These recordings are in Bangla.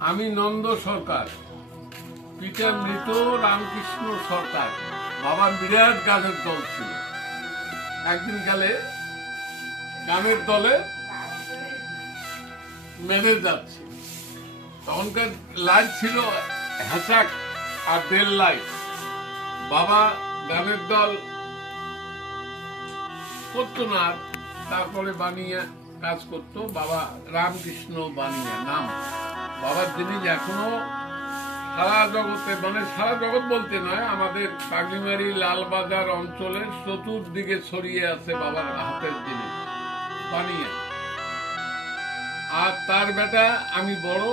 আমি নন্দ সরকার। পিতা মৃত, রামকৃষ্ণ সরকার। বাবার বিরাট গানের দল ছিল। একদিন গেলে গানের দলে মেরে যাচ্ছে। তখনকার লাইট ছিল হ্যাসাক আর দেড় লাইট বাবা গানের দল করতো না, তারপরে বানিয়ে কাজ করতো। বাবা রামকৃষ্ণ বানিয়ে, নাম। বাবার জিনিস এখনও সারা জগতে মানে সারা জগৎ বলতে নয়, আমাদের কাগিমারি লালবাজার অঞ্চলের চতুর্দিকে ছড়িয়ে আছে বাবার হাতের জিনিস বানিয়ে আর তার বেটা, আমি বড়,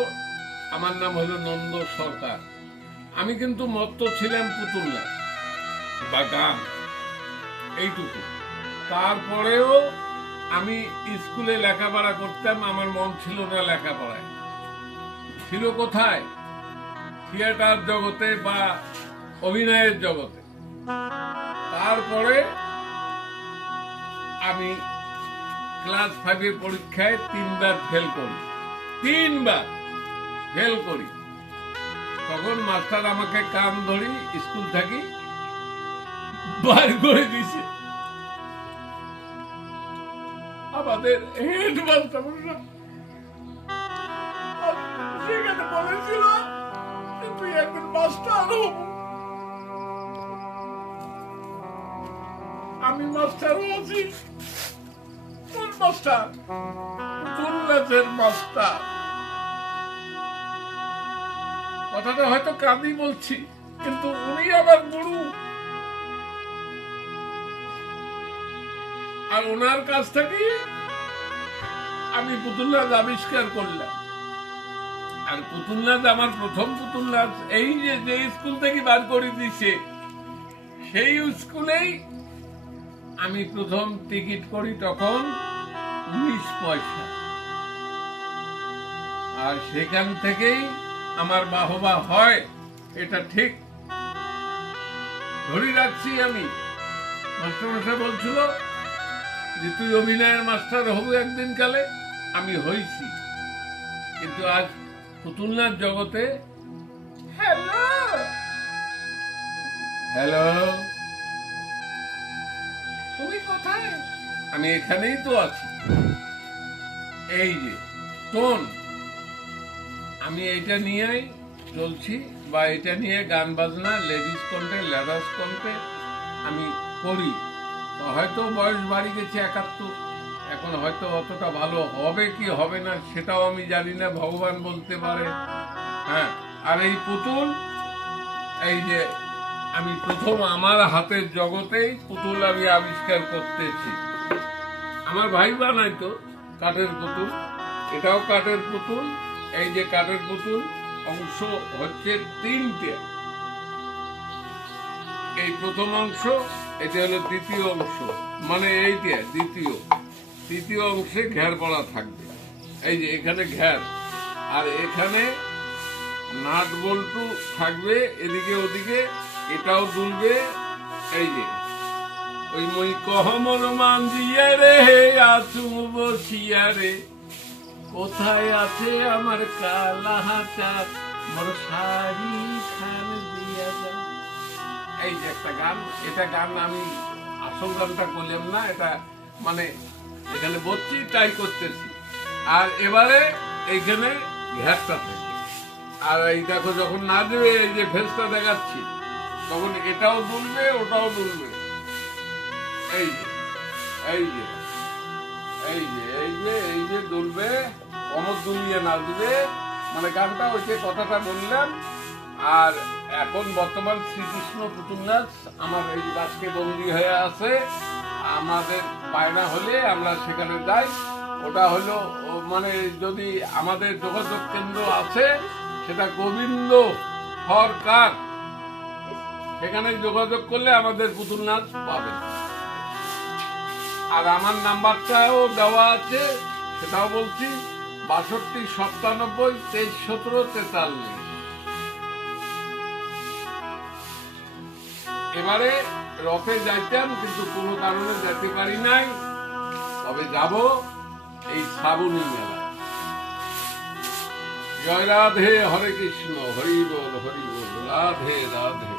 আমার নাম হলো নন্দ সরকার। আমি কিন্তু মত্ত ছিলাম পুতুল না বা গান, এইটুকু। তারপরেও আমি স্কুলে লেখাপড়া করতাম, আমার মন ছিল না লেখাপড়ায়। ছিল কোথায়? থিয়েটার জগতে বা অভিনয়ের জগতে। তারপরে আমি ক্লাস ফাইভের পরীক্ষায় তিনবার ফেল করি। তিনবার ফেল করি। তখন মাস্টার আমাকে কাম ধরি স্কুল থাকি বার করে দিছে আমাদের হেড মাস্টার সেখানে বলেছিল তুই একদিন মাস্টার হব আমি মাস্টার আছি। কোন মাস্টার দুর্নাথের মাস্টার কথাটা হয়তো কাঁদি বলছি, কিন্তু উনি আমার গুরু। আর ওনার কাছ থেকে আমি পুতুল আবিষ্কার করলাম। আর পুতুল নাচ আমার প্রথম পুতুল নাচ এই যে যে স্কুল থেকে বার করে দিছে, সেই স্কুলেই আমি প্রথম টিকিট করি তখন উনিশ পয়সা। আর সেখান থেকেই আমার বাহবা হয়, এটা ঠিক। ধরে রাখছি আমি। মাস্টারমশাই বলছিল যে, তুই অভিনয়ের মাস্টার হবু একদিন কালে আমি হয়েছি কিন্তু আজ পুতুলনার জগতে? হ্যালো হ্যালো তুমি কোথায়? আমি এখানেই তো আছি। এই যে টোন আমি এটা নিয়েই চলছি বা এটা নিয়ে গান বাজনা লেডিস কন্টে লেডার্স কন্টে আমি করি। হয়তো বয়স বাড়ি গেছে একাত্তর। এখন হয়তো অতটা ভালো হবে কি হবে না সেটাও আমি জানি না, ভগবান বলতে পারে। হ্যাঁ আর এই পুতুল, এই যে আমি প্রথম আমার হাতের জগতেই পুতুল আমি আবিষ্কার করতেছি। আমার ভাই বানাইতো কাঠের পুতুল, এটাও কাঠের পুতুল, এই যে কাঠের পুতুল অংশ হচ্ছে তিনটে। এই প্রথম অংশ, এটা হলো দ্বিতীয় অংশ মানে এইটা, দ্বিতীয়। তৃতীয় অংশে ঘের পড়া থাকবে। এই যে এখানে ঘের। আর এখানে নাট বল্টু থাকবে, এদিকে ওদিকে এটাও দুলবে। এই যে, ওই মই কহমর দিয়া রে আছু বসিয়া রে। কোথায় আছে আমার কালা হাচার মোর শাড়ি খান দিয়া যা। এই যে একটা গান, এটা গান আমি আসল গানটা করলাম না, এটা মানে এখানে বলছি তাই করতেছি। আর এবারে এইখানে ঘ্যাটটা থাকে। আর এই দেখো, যখন নাচবে এই যে ফেসটা দেখাচ্ছি, তখন এটাও দুলবে ওটাও দুলবে এই যে এই যে এই যে এই যে এই যে দুলবে, অমর দুলিয়ে নাচবে মানে গানটা ওই যে কথাটা বললাম। আর এখন বর্তমান শ্রীকৃষ্ণ পুতুল নাচ আমার এই বাসকে বন্দী হয়ে আছে। আমাদের পায়না হলে আমরা সেখানে যাই। ওটা হলো মানে যদি আমাদের যোগাযোগ কেন্দ্র আছে, সেটা গোবিন্দ সরকার। সেখানে যোগাযোগ করলে আমাদের পুতুল নাচ পাবেন। আর আমার নাম্বারটাও দেওয়া আছে, সেটাও বলছি, বাষট্টি, সাতানব্বই, তেইশ, সতেরো, তেতাল্লিশ। এবারে রথে যাইতাম, কিন্তু কোনো কারণে যেতে পারি নাই। তবে যাব এই শ্রাবণী মেলা জয় রাধে, হরে কৃষ্ণ, হরি বল হরি বল, রাধে রাধে।